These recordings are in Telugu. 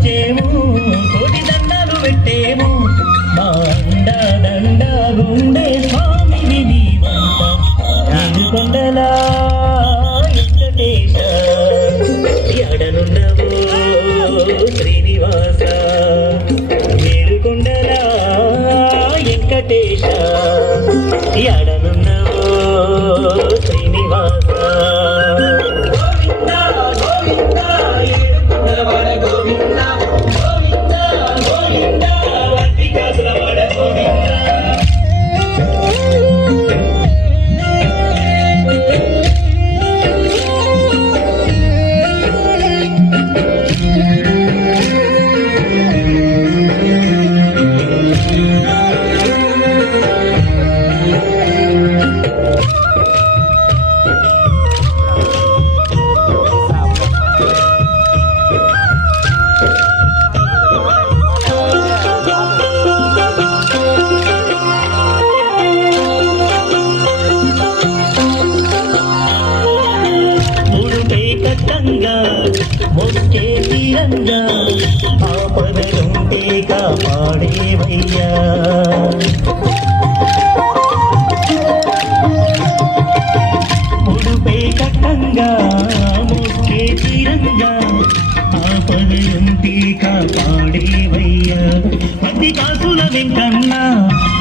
కొలిచేము కోటి దండాలు పెట్టేము మా అండ గుండె స్వామిని నీవంట ఏడుకొండలా వెంకటేశ ఎడనుండవో శ్రీనివాస ఏడుకొండలా వెంకటేశ ఎడనుండవో శ్రీనివాస మొక్కే తీరంగా ఆపదలుంటే కాపాడేవయ్యా ముడుపే కట్టంగా మొక్కే తీరంగా ఆపదలుంటే కాపాడేవయ్యా వడ్డీ కాసుల వెంకన్నా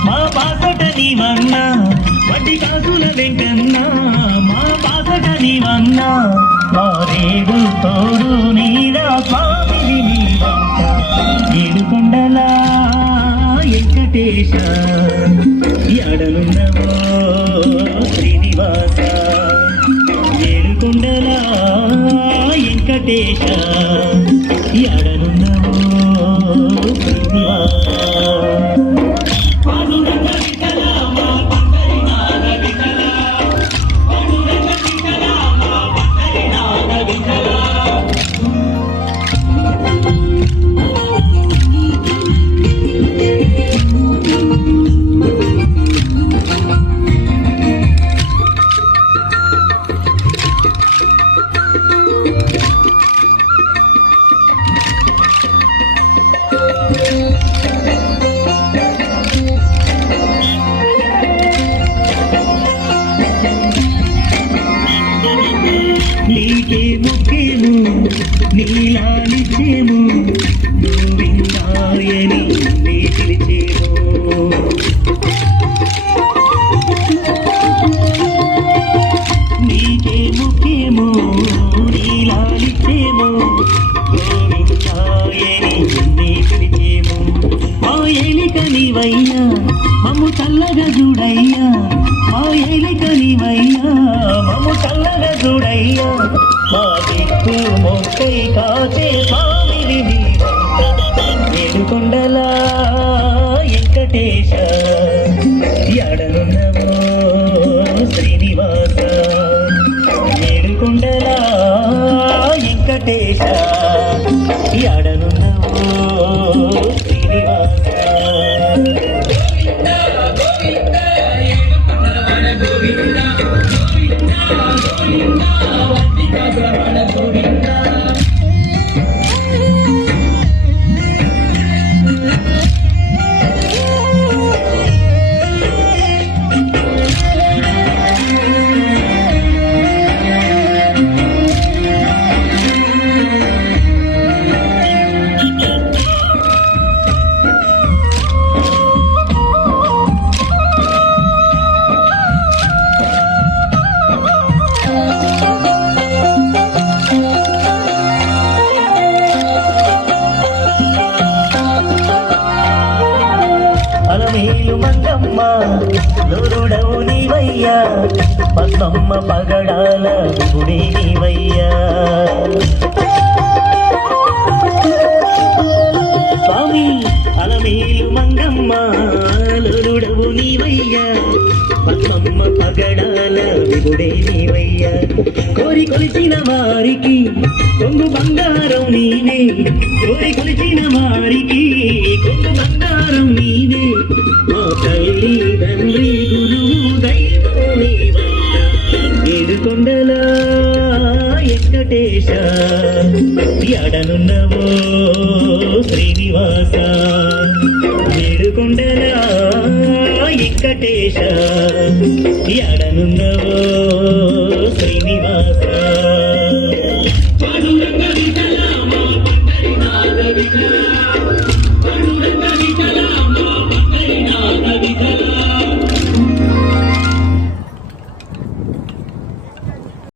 మా బాసట నీవన్నా వడ్డీ కాసుల వెంకన్నా మా బాసట నీవన్నా వారేడు తోడు నీరా స్వామిని నీవంట ఏడుకొండలా వెంకటేశ ఎడనున్నవో శ్రీనివాస ఏడుకొండలా వెంకటేశ ఎడనున్నవో శ్రీనివాస నీకే ముఖ్యము నీలాలిచ్చేము గోవిందాయని నీ పిలిచేము నీకే ముఖ్యము నీలాలిచ్చేము గోవిందాయని నీ పిలిచేము మా ఏలిక నీవయ్యా మమ్ము చల్లగా చూడయ్యా మా ఏలిక నీవయ్యా మమ్ము చల్లగా చూడయ్యా మా దిక్కు మొక్కై కాచే స్వామిని నీవంట ఏడుకొండలా వెంకటేశ ఎడనున్నవో శ్రీనివాస ఏడుకొండలా వెంకటేశ ఎడనున్నవో శ్రీనివాస అలమేలు మంగమ్మ నూరుడవు నీవయ్యా పద్మమ్మ పగడాల గుడి నీవయ్యా స్వామి అలమేలు మంగమ్మ నూరుడవు నీవయ్యా పద్మమ్మ పగడాల గుడి నీవయ్యా కోరి కొలిచిన వారికి కొంగు బంగారం నీవే కోరి కొలిచిన వారికి కొంగు బంగారం నీవే మా తల్లి తండ్రి గురువు దైవం నీవంట ఏడుకొండలా వెంకటేశ వెంకటేశ ఎడనున్నవో శ్రీనివాస ఏడుకొండల వెంకటేశ ఎడనున్నవో శ్రీనివాస